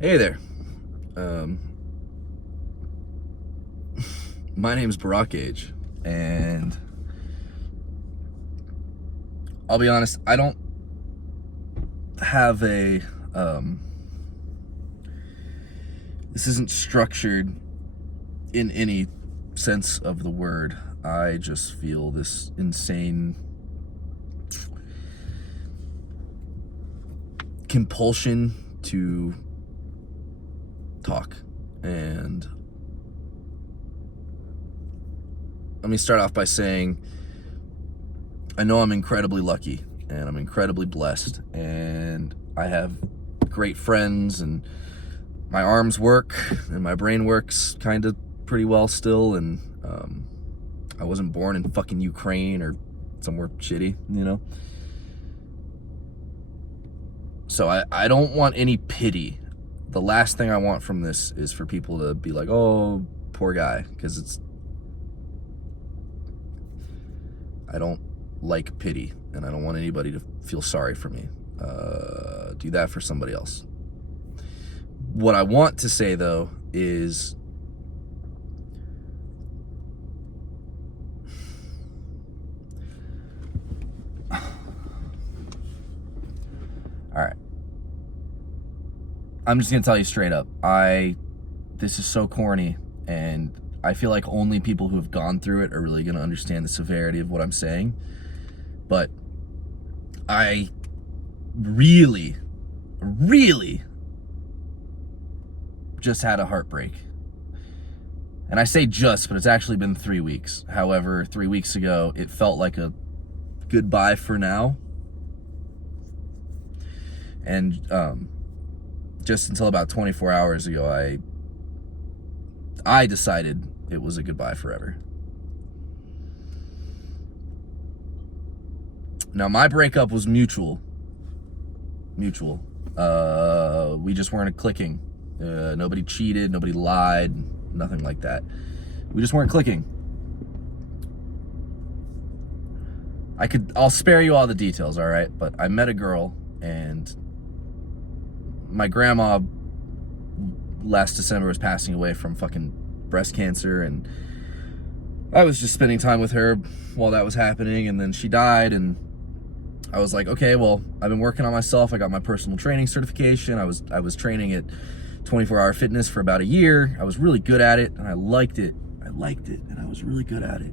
Hey there. My name's Barack Age, and I'll be honest, I don't have this isn't structured in any sense of the word. I just feel this insane compulsion to talk. And let me start off by saying I know I'm incredibly lucky and I'm incredibly blessed, and I have great friends, and my arms work and my brain works kind of pretty well still, and I wasn't born in fucking Ukraine or somewhere shitty, you know? So I don't want any pity. The last thing I want from this is for people to be like, oh, poor guy, because I don't like pity, and I don't want anybody to feel sorry for me. Do that for somebody else. What I want to say, though, is all right. I'm just gonna tell you straight up. This is so corny, and I feel like only people who have gone through it are really gonna understand the severity of what I'm saying. But I really just had a heartbreak. And I say just, but it's actually been 3 weeks. However, 3 weeks ago, it felt like a goodbye for now. And just until about 24 hours ago, I decided it was a goodbye forever. Now, my breakup was mutual. We just weren't clicking. Nobody cheated, nobody lied, nothing like that. We just weren't clicking. I'll spare you all the details, all right? But I met a girl, and my grandma last December was passing away from fucking breast cancer, and I was just spending time with her while that was happening, and then she died, and I was like, okay, well, I've been working on myself. I got my personal training certification. I was training at 24-hour fitness for about a year. I was really good at it, and I liked it, and I was really good at it.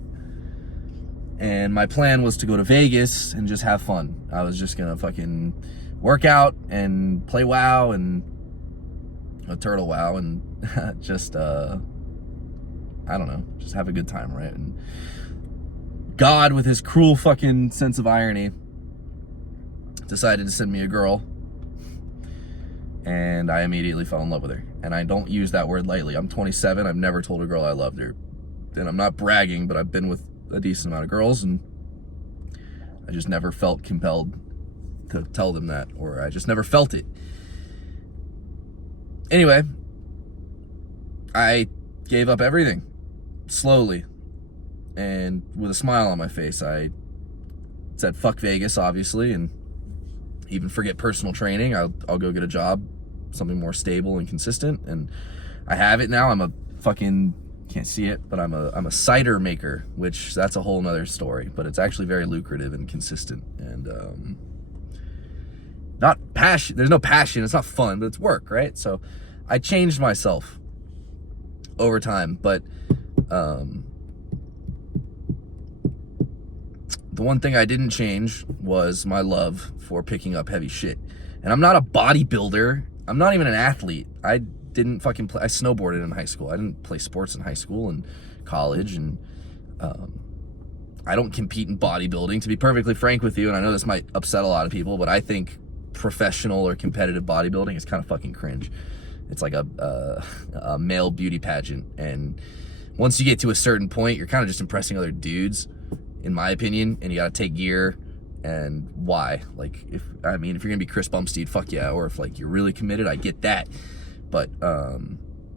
And my plan was to go to Vegas and just have fun. I was just gonna fucking work out and play WoW and a turtle WoW and just I don't know, just have a good time, right? And God, with his cruel fucking sense of irony, decided to send me a girl, and I immediately fell in love with her. And I don't use that word lightly. I'm 27. I've never told a girl I loved her. And I'm not bragging, but I've been with a decent amount of girls, and I just never felt compelled to tell them that, or I just never felt it. Anyway, I gave up everything slowly and with a smile on my face. I said fuck Vegas, obviously, and even forget personal training. I'll go get a job, something more stable and consistent, and I have it now. I'm a fucking, can't see it, but I'm a cider maker, which that's a whole nother story, but it's actually very lucrative and consistent, and not passion. There's no passion. It's not fun, but it's work, right? So I changed myself over time, but the one thing I didn't change was my love for picking up heavy shit. And I'm not a bodybuilder. I'm not even an athlete. I didn't fucking play. I snowboarded in high school. I didn't play sports in high school and college, and I don't compete in bodybuilding, to be perfectly frank with you. And I know this might upset a lot of people, but I think professional or competitive bodybuilding is kind of fucking cringe. It's like a male beauty pageant, and once you get to a certain point, you're kind of just impressing other dudes, in my opinion, and you gotta take gear. And why? Like, if you're gonna be Chris Bumstead, fuck yeah. Or if like you're really committed, I get that. But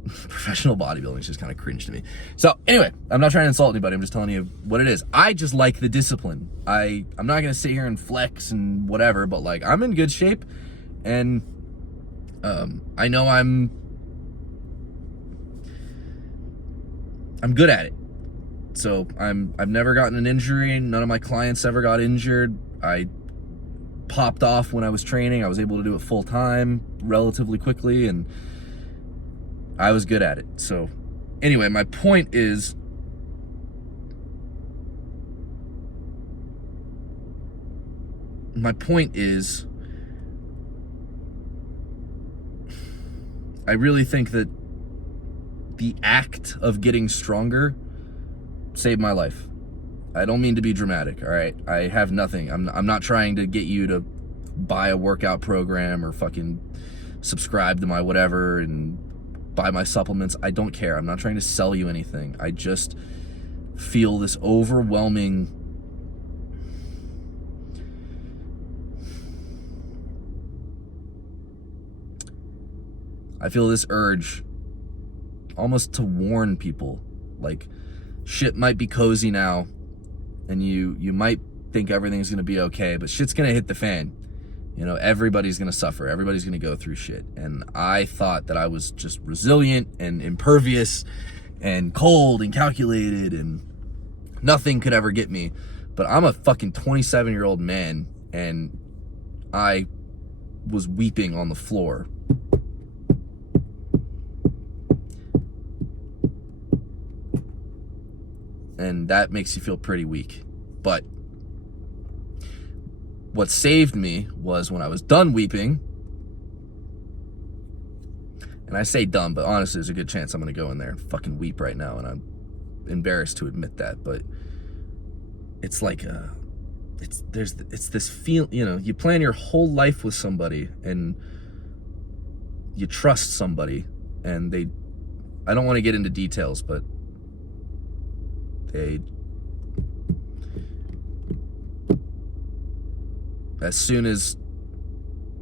professional bodybuilding is just kind of cringe to me. So anyway, I'm not trying to insult anybody. I'm just telling you what it is. I just like the discipline. I'm not gonna sit here and flex and whatever, but like, I'm in good shape, and I know I'm good at it. So I've never gotten an injury. None of my clients ever got injured. I popped off when I was training. I was able to do it full time relatively quickly, and I was good at it. So anyway, my point is, I really think that the act of getting stronger saved my life. I don't mean to be dramatic, all right? I have nothing. I'm not trying to get you to buy a workout program or fucking subscribe to my whatever and buy my supplements. I don't care. I'm not trying to sell you anything. I just feel this overwhelming urge almost to warn people, like, shit might be cozy now and you might think everything's gonna be okay, but shit's gonna hit the fan. You know, everybody's gonna suffer, everybody's gonna go through shit. And I thought that I was just resilient and impervious and cold and calculated and nothing could ever get me. But I'm a fucking 27-year-old man, and I was weeping on the floor. And that makes you feel pretty weak. But what saved me was when I was done weeping, and I say done, but honestly, there's a good chance I'm gonna go in there and fucking weep right now, and I'm embarrassed to admit that, but it's like it's this feel, you know, you plan your whole life with somebody and you trust somebody, and I don't want to get into details, but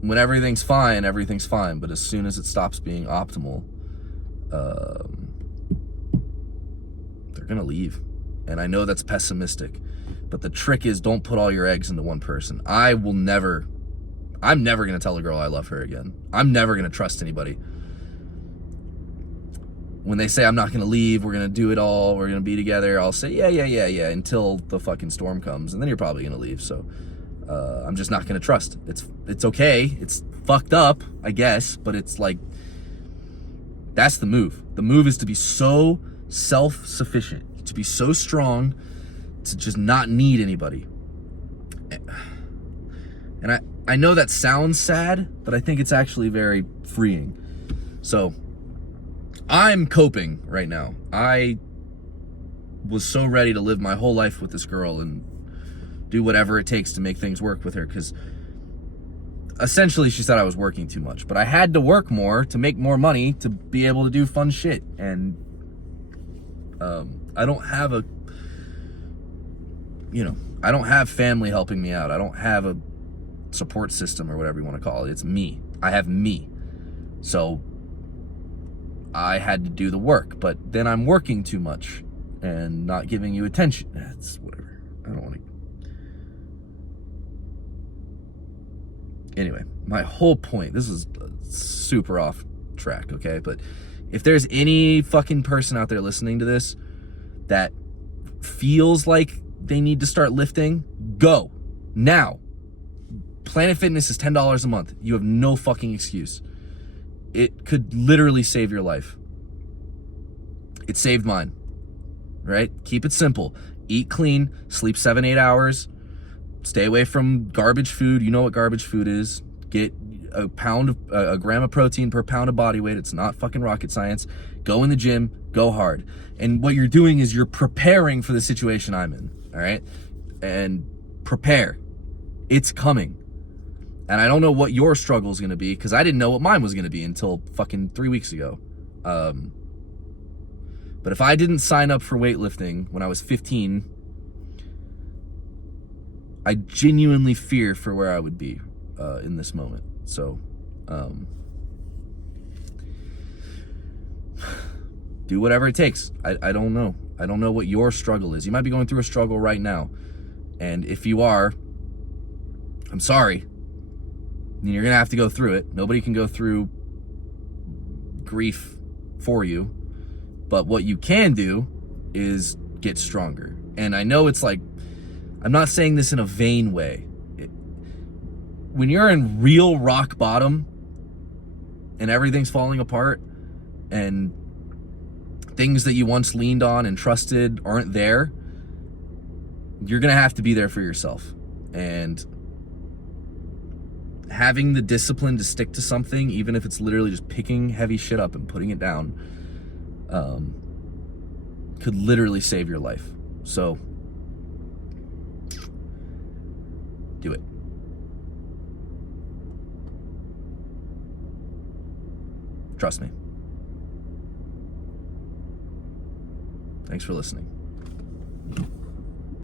when everything's fine, but as soon as it stops being optimal, they're gonna leave. And I know that's pessimistic, but the trick is, don't put all your eggs into one person. I'm never gonna tell a girl I love her again. I'm never gonna trust anybody. When they say I'm not gonna leave, we're gonna do it all, we're gonna be together, I'll say yeah until the fucking storm comes, and then you're probably gonna leave. So I'm just not gonna trust. It's okay, it's fucked up, I guess, but it's like, that's the move. The move is to be so self-sufficient, to be so strong, to just not need anybody. And I know that sounds sad, but I think it's actually very freeing. So I'm coping right now. I was so ready to live my whole life with this girl and do whatever it takes to make things work with her, because essentially she said I was working too much, but I had to work more to make more money to be able to do fun shit. And I don't have family helping me out. I don't have a support system or whatever you want to call it. It's me. I have me. So I had to do the work, but then I'm working too much and not giving you attention. That's whatever. I don't want to. Anyway, my whole point, this is super off track, okay? But if there's any fucking person out there listening to this that feels like they need to start lifting, go now. Planet Fitness is $10 a month. You have no fucking excuse. It could literally save your life. It saved mine, right? Keep it simple. Eat clean, sleep 7-8 hours, stay away from garbage food. You know what garbage food is. Get a gram of protein per pound of body weight. It's not fucking rocket science. Go in the gym, go hard. And what you're doing is you're preparing for the situation I'm in, all right? And prepare. It's coming. And I don't know what your struggle is going to be, because I didn't know what mine was going to be until fucking 3 weeks ago. But if I didn't sign up for weightlifting when I was 15, I genuinely fear for where I would be in this moment. So do whatever it takes. I don't know. I don't know what your struggle is. You might be going through a struggle right now. And if you are, I'm sorry. You're going to have to go through it. Nobody can go through grief for you, but what you can do is get stronger. And I know it's like, I'm not saying this in a vain way. When you're in real rock bottom and everything's falling apart and things that you once leaned on and trusted aren't there, you're gonna have to be there for yourself. And having the discipline to stick to something, even if it's literally just picking heavy shit up and putting it down, could literally save your life. So do it. Trust me. Thanks for listening.